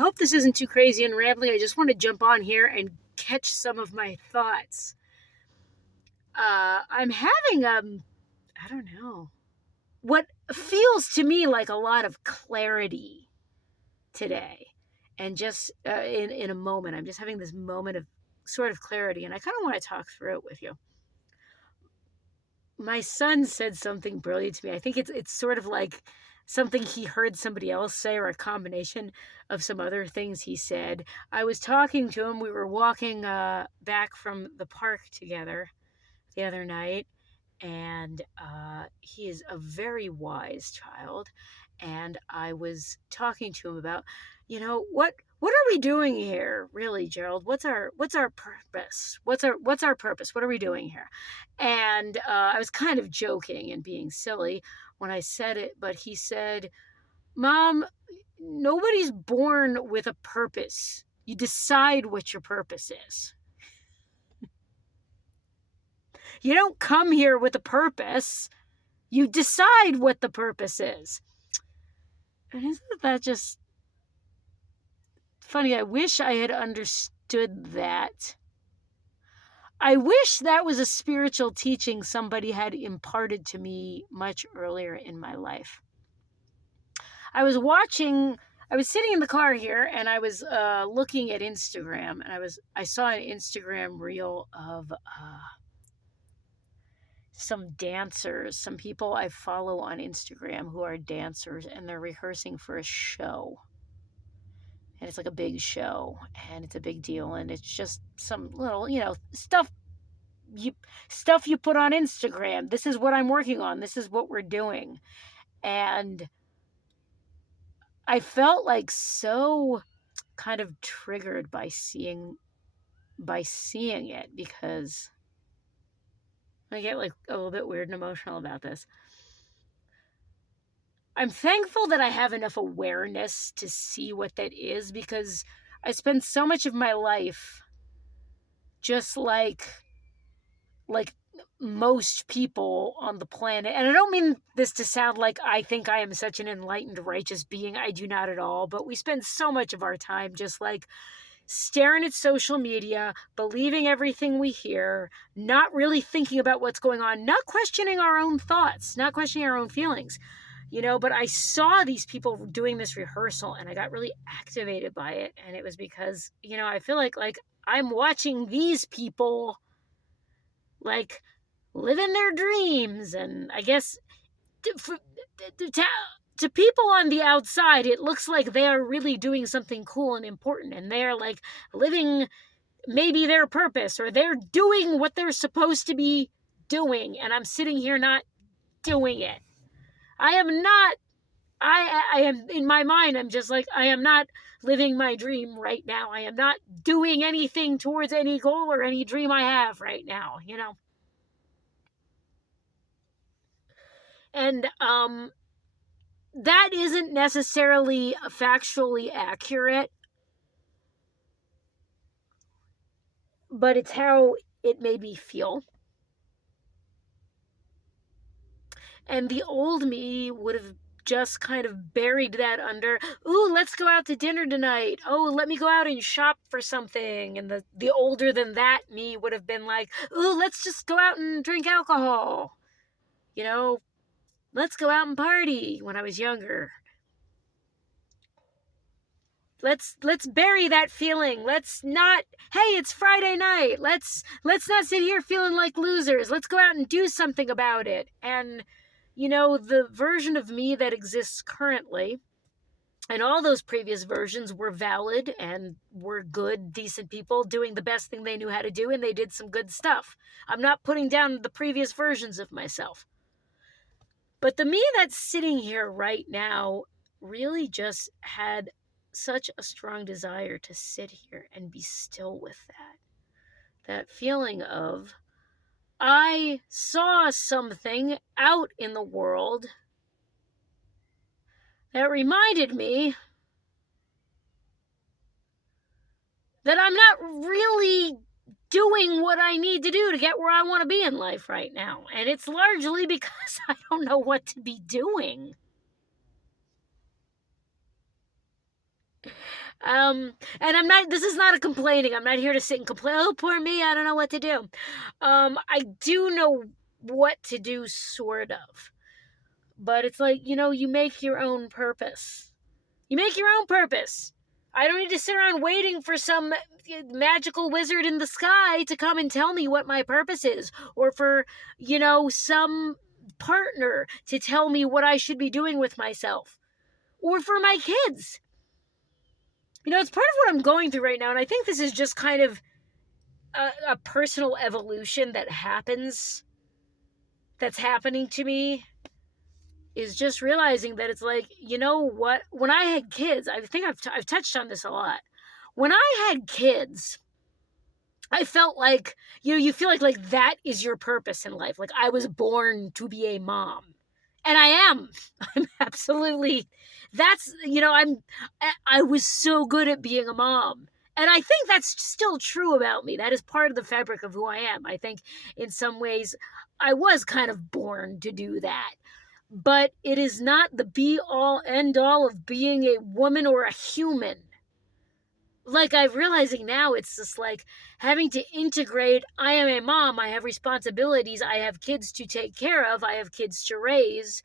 hope this isn't too crazy and rambling. I just want to jump on here and catch some of my thoughts. I'm having I don't know, what feels to me like a lot of clarity today, and just in a moment, I'm just having this moment of sort of clarity, and I kind of want to talk through it with you. My son said something brilliant to me. I think it's sort of like something he heard somebody else say, or a combination of some other things he said. I was talking to him. We were walking back from the park together the other night, and he is a very wise child. And I was talking to him about, what are we doing here, really, Gerald? What's our purpose? What's our purpose? What are we doing here? And I was kind of joking and being silly when I said it, but he said, "Mom, nobody's born with a purpose. You decide what your purpose is. You don't come here with a purpose. You decide what the purpose is." And isn't that just funny? I wish I had understood that. I wish that was a spiritual teaching somebody had imparted to me much earlier in my life. I was sitting in the car here, and I was looking at Instagram, and I saw an Instagram reel of some dancers, some people I follow on Instagram who are dancers, and they're rehearsing for a show. And it's like a big show, and it's a big deal, and it's just some little, stuff you put on Instagram. This is what I'm working on. This is what we're doing. And I felt like so kind of triggered by seeing it, because I get like a little bit weird and emotional about this. I'm thankful that I have enough awareness to see what that is, because I spend so much of my life just like most people on the planet. And I don't mean this to sound like I think I am such an enlightened, righteous being. I do not at all. But we spend so much of our time just like staring at social media, believing everything we hear, not really thinking about what's going on, not questioning our own thoughts, not questioning our own feelings. But I saw these people doing this rehearsal, and I got really activated by it. And it was because, I feel like I'm watching these people like living their dreams. And I guess to people on the outside, it looks like they are really doing something cool and important, and they're like living maybe their purpose, or they're doing what they're supposed to be doing. And I'm sitting here not doing it. I am not. I am, in my mind, I'm just like, I am not living my dream right now. I am not doing anything towards any goal or any dream I have right now, And that isn't necessarily factually accurate, but it's how it made me feel. And the old me would have just kind of buried that under, ooh, let's go out to dinner tonight. Oh, let me go out and shop for something. And the older than that me would have been like, ooh, let's just go out and drink alcohol. Let's go out and party when I was younger. Let's bury that feeling. Let's not, hey, it's Friday night. Let's not sit here feeling like losers. Let's go out and do something about it. And the version of me that exists currently, and all those previous versions, were valid and were good, decent people doing the best thing they knew how to do, and they did some good stuff. I'm not putting down the previous versions of myself. But the me that's sitting here right now really just had such a strong desire to sit here and be still with that. That feeling of, I saw something out in the world that reminded me that I'm not really doing what I need to do to get where I want to be in life right now. And it's largely because I don't know what to be doing. And this is not a complaining. I'm not here to sit and complain, oh, poor me, I don't know what to do. I do know what to do, sort of. But it's like, you make your own purpose. You make your own purpose. I don't need to sit around waiting for some magical wizard in the sky to come and tell me what my purpose is, or for, some partner to tell me what I should be doing with myself, or for my kids. It's part of what I'm going through right now, and I think this is just kind of a personal evolution that's happening to me, is just realizing that it's like, what? When I had kids, I think I've touched on this a lot. When I had kids, I felt like, you feel like that is your purpose in life. Like, I was born to be a mom. And I am. I'm absolutely, I was so good at being a mom. And I think that's still true about me. That is part of the fabric of who I am. I think in some ways I was kind of born to do that. But it is not the be-all, end-all of being a woman or a human. Like, I'm realizing now, it's just like having to integrate, I am a mom, I have responsibilities, I have kids to take care of, I have kids to raise,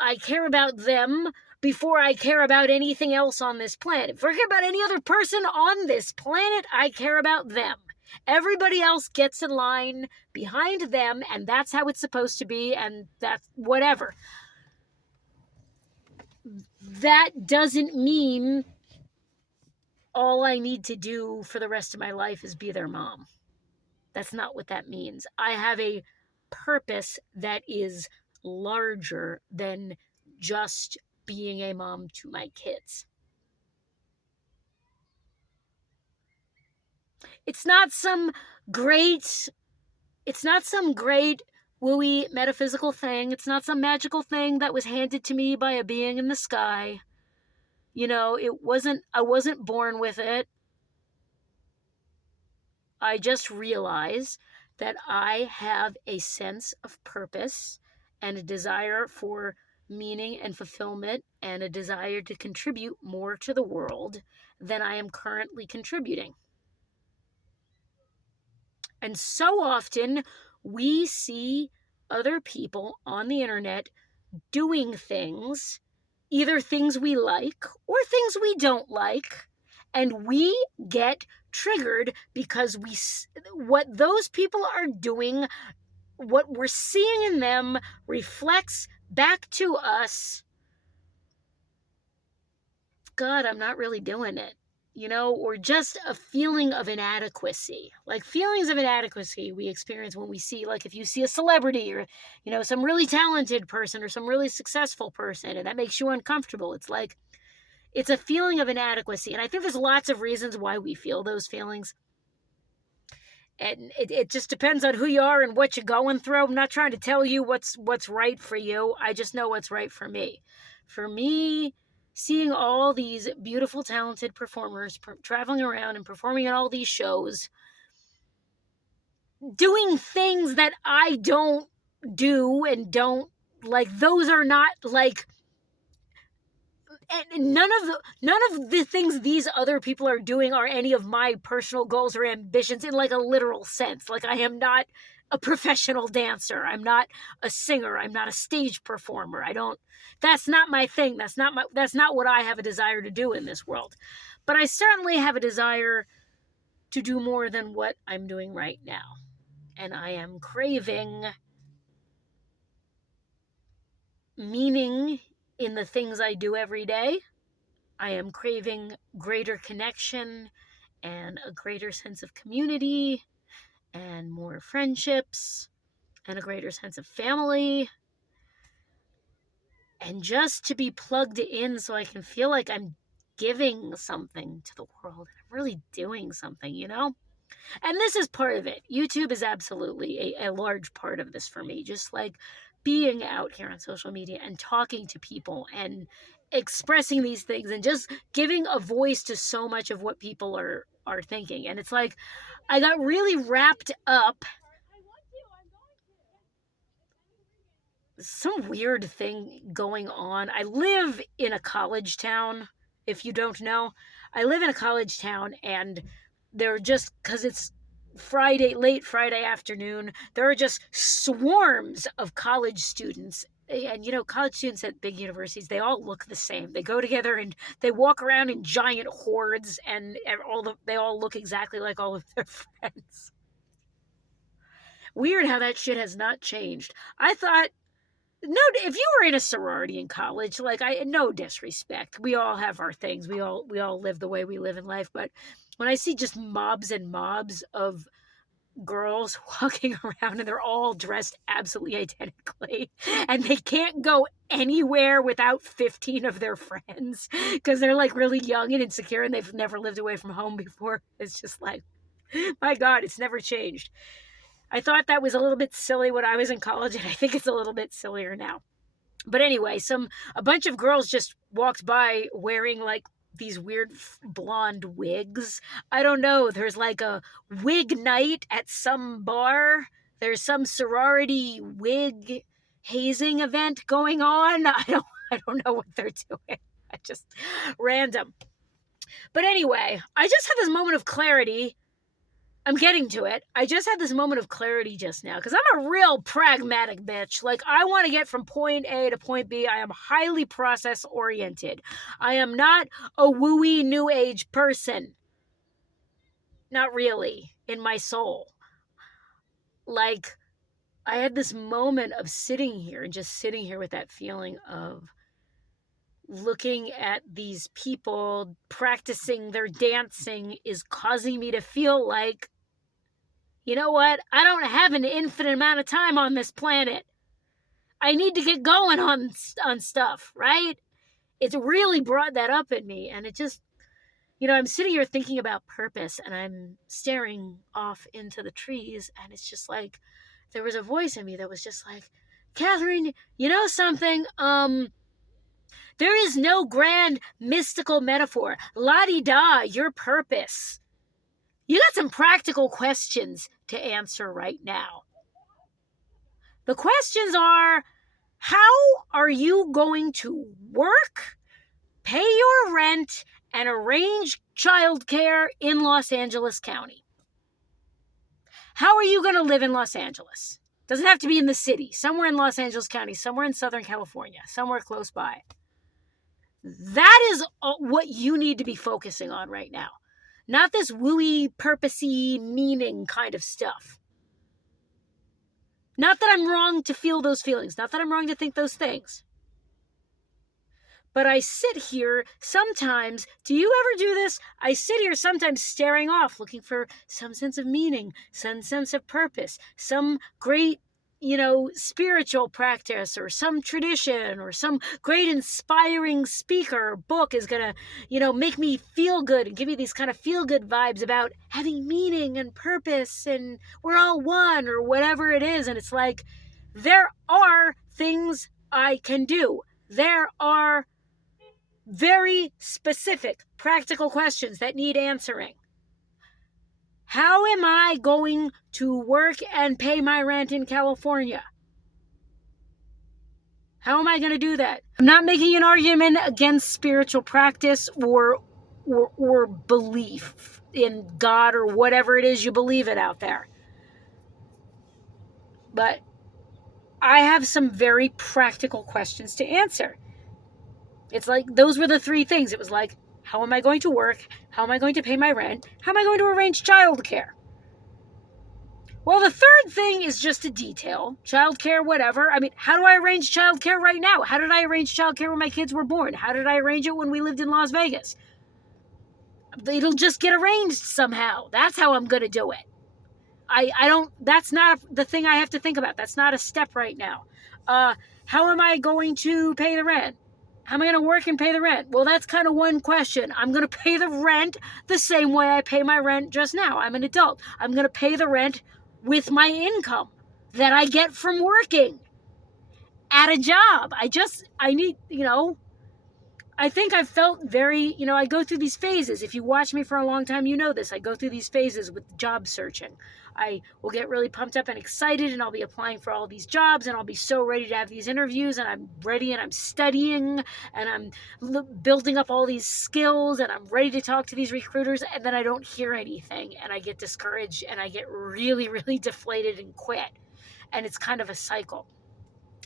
I care about them before I care about anything else on this planet. Forget about any other person on this planet, I care about them. Everybody else gets in line behind them, and that's how it's supposed to be, and that's whatever. That doesn't mean all I need to do for the rest of my life is be their mom. That's not what that means. I have a purpose that is larger than just being a mom to my kids. It's not some great wooey metaphysical thing. It's not some magical thing that was handed to me by a being in the sky. I wasn't born with it. I just realize that I have a sense of purpose and a desire for meaning and fulfillment and a desire to contribute more to the world than I am currently contributing. And so often we see other people on the internet doing things, either things we like or things we don't like, and we get triggered because what those people are doing, what we're seeing in them, reflects back to us. God, I'm not really doing it, or just a feeling of inadequacy. Like, feelings of inadequacy we experience when we see, like, if you see a celebrity or, some really talented person or some really successful person, and that makes you uncomfortable. It's like, it's a feeling of inadequacy. And I think there's lots of reasons why we feel those feelings. And it just depends on who you are and what you're going through. I'm not trying to tell you what's right for you. I just know what's right for me. For me, seeing all these beautiful, talented performers traveling around and performing in all these shows, doing things that I don't do and don't like, those are not like, and none of the things these other people are doing are any of my personal goals or ambitions in like a literal sense. Like, I am not a professional dancer. I'm not a singer. I'm not a stage performer. That's not my thing. That's not what I have a desire to do in this world. But I certainly have a desire to do more than what I'm doing right now. And I am craving meaning in the things I do every day. I am craving greater connection and a greater sense of community and more friendships and a greater sense of family. And just to be plugged in so I can feel like I'm giving something to the world. I'm really doing something, And this is part of it. YouTube is absolutely a large part of this for me. Just like being out here on social media and talking to people and expressing these things and just giving a voice to so much of what people are thinking. And it's like, I got really wrapped up. Some weird thing going on. I live in a college town, if you don't know. I live in a college town, and they're just, because it's late Friday afternoon, there are just swarms of college students. And college students at big universities, they all look the same. They go together and they walk around in giant hordes, and they all look exactly like all of their friends. Weird how that shit has not changed. I thought, no, if you were in a sorority in college, no disrespect, we all have our things. We all live the way we live in life. But when I see just mobs and mobs of girls walking around and they're all dressed absolutely identically, and they can't go anywhere without 15 of their friends because they're like really young and insecure and they've never lived away from home before, it's just like, my God, it's never changed. I thought that was a little bit silly when I was in college, and I think it's a little bit sillier now. But anyway, a bunch of girls just walked by wearing like these weird blonde wigs. I don't know. There's like a wig night at some bar. There's some sorority wig hazing event going on. I don't know what they're doing. I just random. But anyway, I just had this moment of clarity. I'm getting to it. I just had this moment of clarity just now because I'm a real pragmatic bitch. Like, I want to get from point A to point B. I am highly process oriented. I am not a wooey new age person. Not really, in my soul. Like, I had this moment of sitting here and just sitting here with that feeling of looking at these people practicing their dancing is causing me to feel like, you know what? I don't have an infinite amount of time on this planet. I need to get going on stuff, right? It's really brought that up in me. And it just, I'm sitting here thinking about purpose, and I'm staring off into the trees, and it's just like, there was a voice in me that was just like, Catherine, you know something? There is no grand mystical metaphor. La-di-da, your purpose. You got some practical questions to answer right now. The questions are, how are you going to work, pay your rent, and arrange childcare in Los Angeles County? How are you going to live in Los Angeles? Doesn't have to be in the city. Somewhere in Los Angeles County, somewhere in Southern California, somewhere close by. That is what you need to be focusing on right now. Not this wooey, purposey, meaning kind of stuff. Not that I'm wrong to feel those feelings. Not that I'm wrong to think those things. But I sit here sometimes, do you ever do this? I sit here sometimes staring off, looking for some sense of meaning, some sense of purpose, some great, spiritual practice or some tradition or some great inspiring speaker or book is going to, make me feel good and give me these kind of feel good vibes about having meaning and purpose and we're all one or whatever it is. And it's like, there are things I can do. There are very specific, practical questions that need answering. How am I going to work and pay my rent in California? How am I going to do that? I'm not making an argument against spiritual practice or belief in God or whatever it is you believe in out there. But I have some very practical questions to answer. It's like, those were the three things. It was like, how am I going to work? How am I going to pay my rent? How am I going to arrange childcare? Well, the third thing is just a detail. Childcare, whatever. I mean, how do I arrange childcare right now? How did I arrange childcare when my kids were born? How did I arrange it when we lived in Las Vegas? It'll just get arranged somehow. That's how I'm going to do it. That's not the thing I have to think about. That's not a step right now. How am I going to pay the rent? How am I going to work and pay the rent? Well, that's kind of one question. I'm going to pay the rent the same way I pay my rent just now. I'm an adult. I'm going to pay the rent with my income that I get from working at a job. I need, I think I've felt very, I go through these phases. If you watch me for a long time, you know this. I go through these phases with job searching. I will get really pumped up and excited, and I'll be applying for all these jobs, and I'll be so ready to have these interviews, and I'm ready, and I'm studying, and I'm building up all these skills, and I'm ready to talk to these recruiters, and then I don't hear anything, and I get discouraged, and I get really, really deflated and quit. And it's kind of a cycle.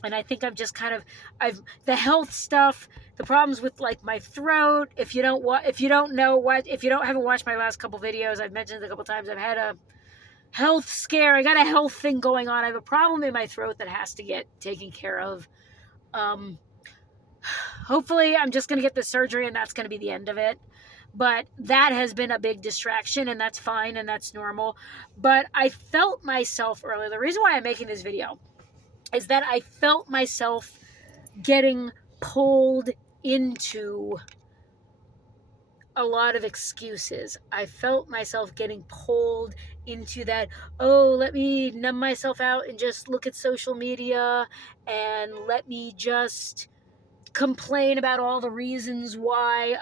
And I think the health stuff, the problems with like my throat. If you haven't watched my last couple videos, I've mentioned it a couple times. I've had a health scare. I got a health thing going on. I have a problem in my throat that has to get taken care of. Hopefully I'm just going to get the surgery and that's going to be the end of it. But that has been a big distraction, and that's fine and that's normal. But I felt myself earlier. The reason why I'm making this video is that I felt myself getting pulled into a lot of excuses. I felt myself getting pulled into that, let me numb myself out and just look at social media, and let me just complain about all the reasons why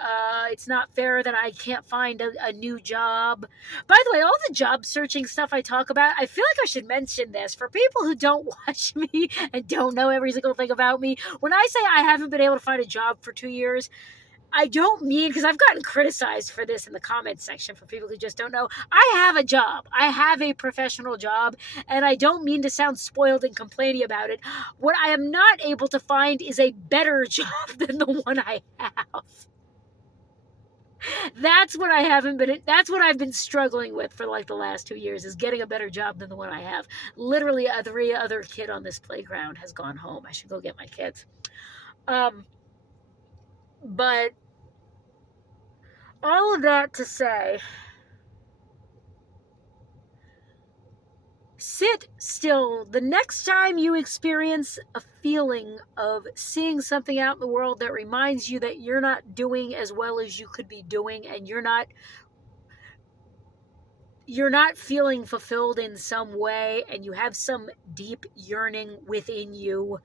it's not fair that I can't find a new job. By the way, all the job searching stuff I talk about, I feel like I should mention this for people who don't watch me and don't know every single thing about me. When I say I haven't been able to find a job for 2 years, I don't mean, because I've gotten criticized for this in the comments section for people who just don't know. I have a job. I have a professional job, and I don't mean to sound spoiled and complaining about it. What I am not able to find is a better job than the one I have. That's what I've been struggling with for like the last 2 years, is getting a better job than the one I have. Literally, every other kid on this playground has gone home. I should go get my kids. But all of that to say, sit still. The next time you experience a feeling of seeing something out in the world that reminds you that you're not doing as well as you could be doing, and you're not feeling fulfilled in some way, and you have some deep yearning within you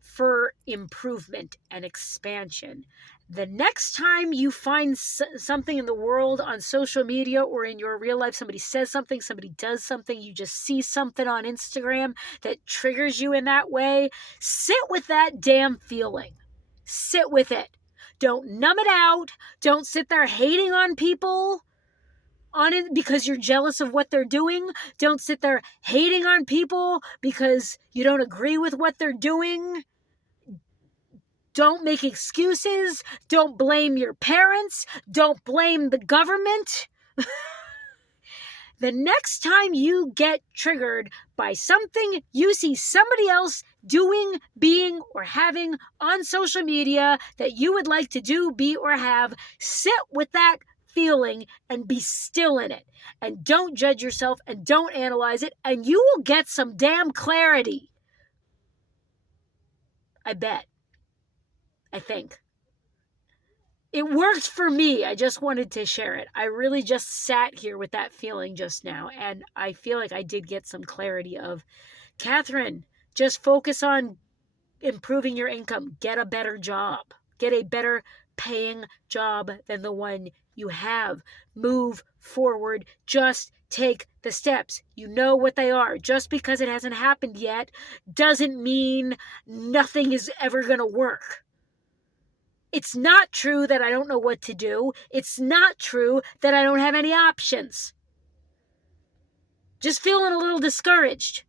for improvement and expansion. The next time you find something in the world on social media or in your real life, somebody says something, somebody does something, you just see something on Instagram that triggers you in that way, sit with that damn feeling. Sit with it. Don't numb it out. Don't sit there hating on people on it because you're jealous of what they're doing. Don't sit there hating on people because you don't agree with what they're doing. Don't make excuses. Don't blame your parents. Don't blame the government. The next time you get triggered by something you see somebody else doing, being, or having on social media that you would like to do, be, or have, sit with that feeling and be still in it. And don't judge yourself and don't analyze it, and you will get some damn clarity. I bet. I think. It worked for me. I just wanted to share it. I really just sat here with that feeling just now, and I feel like I did get some clarity of, Catherine, just focus on improving your income. Get a better job. Get a better paying job than the one you have. Move forward. Just take the steps. You know what they are. Just because it hasn't happened yet doesn't mean nothing is ever going to work. It's not true that I don't know what to do. It's not true that I don't have any options. Just feeling a little discouraged.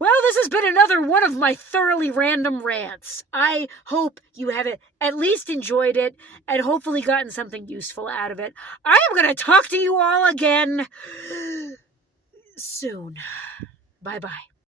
Well, this has been another one of my thoroughly random rants. I hope you have at least enjoyed it and hopefully gotten something useful out of it. I am going to talk to you all again soon. Bye-bye.